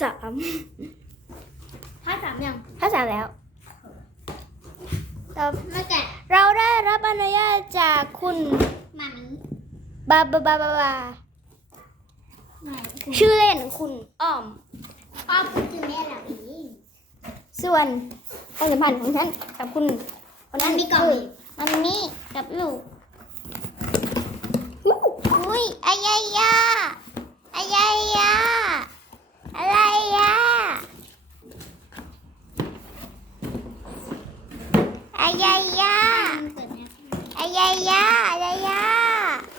สามภาคสามยังภาษามแล้วเรามาแกะเราได้รับอนุญาตจากคุณมามีบาบาบาบาบามาชื่อเล่นคุณอ้อมพ่อพูดถึงแม่เราอีกส่วนความสัมพันธ์ของฉันกับคุณคนนั้นมันมีกล่องคือมันมีกับลูกอู้อุ้ยอายายาอายายา อะไรยาอายายามันเปิดนะอายายาอายายา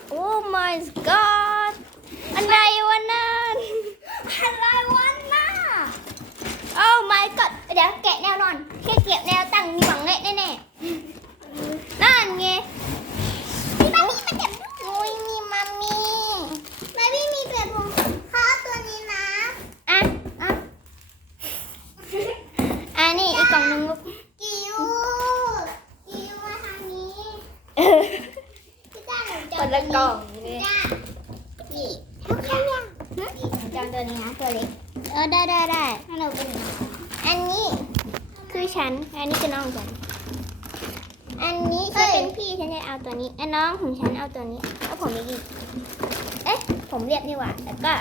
โอ้ my god อันใดวันนั้นอะไรวันน่ะ Oh my god เดี๋ยวแกะแนวนอนแค่เก็บแนวตั้งมีหวังเละแน่ๆนั่นไงมีมัมมี่มาเก็บอุ้ยมีมัมมี่ มาพี่มีแบบผมพ่อตัวนี้นะ อะอะอะนี่อีกกล่องหนึงลูก กิวกิวมาทางนี้ เออ พี่จ้าหนูจะ คนละกล่องเลยจ้านี่ทุกครั้งยังนี่หนูจำตัวนี้นะตัวเล็กเออได้ได้ได้ถ้าเราเป็นน้องอันนี้คือฉัน อันนี้คือน้องฉัน อันนี้ฉันเป็นพี่ฉันจะเอาตัวนี้อันน้องของฉันเอาตัวนี้แล้วผมอีกเอ๊ะ ผมเรียบนี่หว่าแล้วก็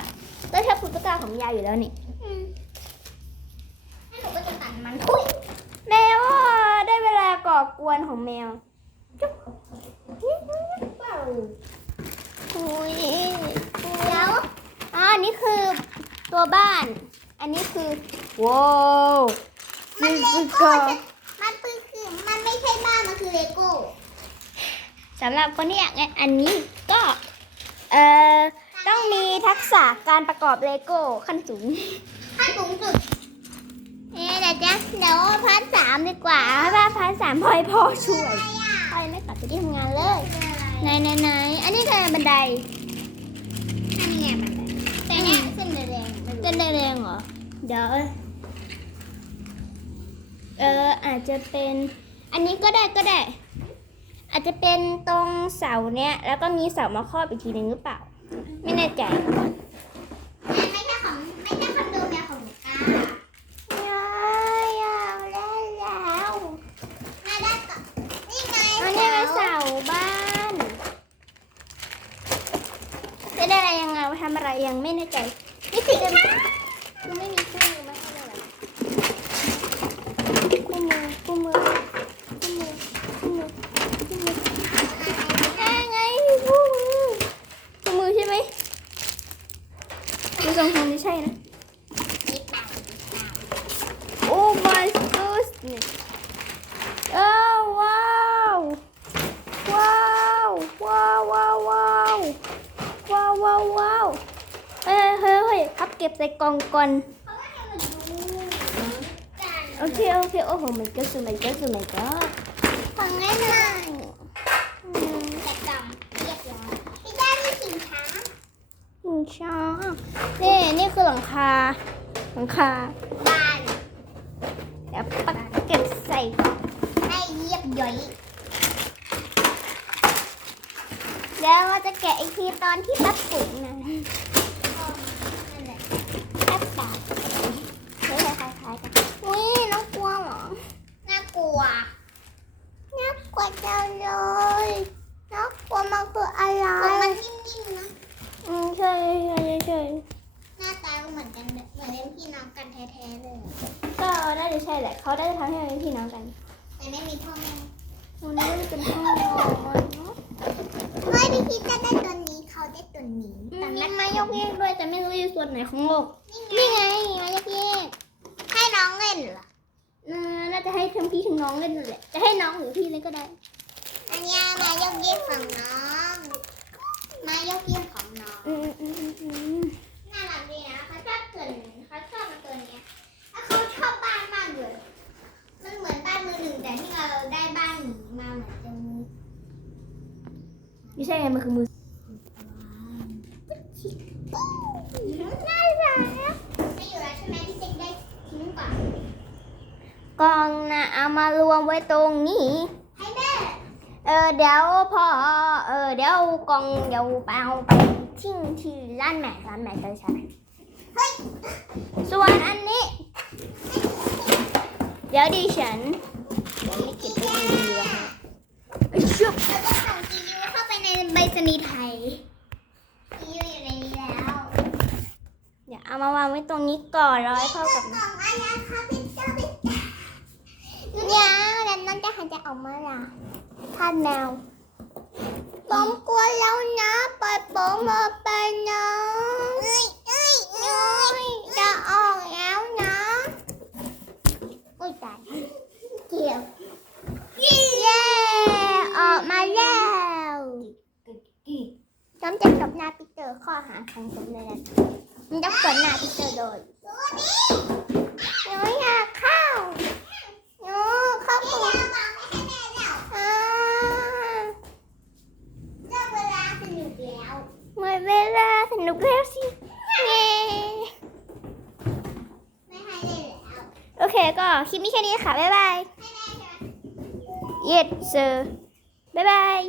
แล้วถ้าพุทธกาผมยาวอยู่แล้วนี่อืมถ้าหนูก็จะตัดมันทุยแมวอะได้เวลาก่อกวนของแมวจุ๊บเปล่า อุ้ยแล้วอ๋ออันนี้คือตัวบ้าน อันนี้คือว้าวมันเลคือโก้จะมันคือคือมันไม่ใช่บ้านมันคือเลโก้สำหรับคนที่อยากได้อันนี้ก็เอ่อต้องมีทักษะการประกอบเลโก้ขั้นสูง ขั้นสูงสุดเอ๊ะเดี๋ยวจะเดี๋ยวพาร์ทสามดีกว่าถ้าพาร์ทสามพลอยพ่อช่วยอะไรอะพลอยไม่กลับไปที่ทำงานเลยคืออะไร ไหนไหนไหนอันนี้คือบันไดอันนี้ไงมันแบบแต่เนี่ยเส้นแดงๆไม่รู้เป็นแดงๆเหรอ เดี๋ยว เอออาจจะเป็น อันนี้ก็ได้ก็ได้ อาจจะเป็นตรงเสาเนี้ย แล้วก็มีเสามาครอบอีกทีหนึ่งหรือเปล่า ไม่แน่ใจ ไม่ใช่ของไม่ใช่คอนโดแมวของหนูก้า อยากเล่นแล้ว แม่ได้กับนี่ไง อันนี้เป็นเสาบ้าน จะ ได้อะไรยังไงทำอะไรยังไม่แน่ใจนี่สิกันคือไม่มีคู่ ก็บใส่กล่องก่อนเพราะว่าให้มันดูกันโอเคโอเคโอ้โหมันก็สุดมันก็สุดมันก็ฟังง่ายง่ายๆอืมแต่ดำเรียบร้อยพี่จ้ามีสินค้าอืมช้านี่นี่คือหลังคาหลังคาบ้านแล้วปักเก็บใส่กล่องให้เยียบย่อยแล้วเราจะแกะอีกทีตอนที่ปั๊บปุ๋ยนะนั่นแหละ แป๊บปากเฮ้ยคล้ายๆกันอุ้ยน้องกลัวเหรอ น่ากลัว น่ากลัวจังเลยน่ากลัวมันคืออะไรมันนิ่มๆนะอืมใช่ใช่ใช่หน้าตาก็เหมือนกันเหมือนเป็นพี่น้องกันแท้ๆเลย ก็น่าจะใช่แหละเขาได้ทำให้เราเป็นพี่น้องกัน แต่ไม่มีพ่อแม่วันนี้ไม่เป็นพ่อเนาะเฮ้พี่จะได้ตัว ได้ตัวนี้แต่แม่มายกเยกด้วยแต่ไม่รู้อยู่ส่วนไหนของโลกนี่นี่ไงไงมายกเยกให้น้องเล่นเหรอเออน่าจะให้ทั้งพี่ทั้งน้องเล่นนั่นแหละจะให้น้องหรือพี่เล่นก็ได้ อันเนี้ยมายกเยี่ของน้องมายกเยี่ของน้องอืมอืมอืมอืมน่ารักดีนะเขาชอบเกินเขาชอบตัวเนี้ยแล้วเขาชอบบ้านมากเลยมันเหมือนบ้านมือหนึ่งแต่ที่เราได้บ้านหนีมาเหมือนจะมีไม่ใช่ไงมันคือมือ น่ารักไม่อยู่แล้วใช่ไหมพี่เจ๊กได้ทิ้งก่อนกองนะเอามารวมไว้ตรงนี้ ให้แม่ เออเดี๋ยวพอเออเดี๋ยวกองเดี๋ยวไปเอาไปทิ้งที่ร้านแม่ร้านแม่เจอฉันเฮ้ยส่วนอันนี้ เดี๋ยวดิฉันเดี๋ยวไม่เก็บไปดีๆแล้วฮะไอ้ชุบ แล้วก็ส่งจียูเข้าไปในใบสนีย์ไทยจียูอยู่ในนี้แล้ว เดี๋ยวเอามาวางไว้ตรงนี้ก่อนร้อยเข้ากับกล่องอะไรคะพี่เจ้าพี่เนี่ยแล้วน้องจะหายใจออกมาล่ะท่านแมวผมกลัวแล้วนะปล่อยผมออกไปนะเอ้ยเอ้ยเอ้โอ้ยยจะออกแล้วนะอุ้ยตายเกี่ยวเย้ออกมาแล้วจำจะกับหน้าปีเตอร์ข้อหาของผมเลยนะ มันจะกดหน้าปีเตอร์โดยหนูอยากเข้าหนูเข้านี่ปุ่มเราบอกไม่ให้แม่แล้วอ่าเลิกเวลาสนุกแล้วหมดเวลาสนุกแล้วสิเย้ไม่ให้เล่นแล้วโอเคก็คลิปนี้แค่นี้ค่ะ บ๊ายบายให้แม่ใช่ไหม yes sir บ๊ายบาย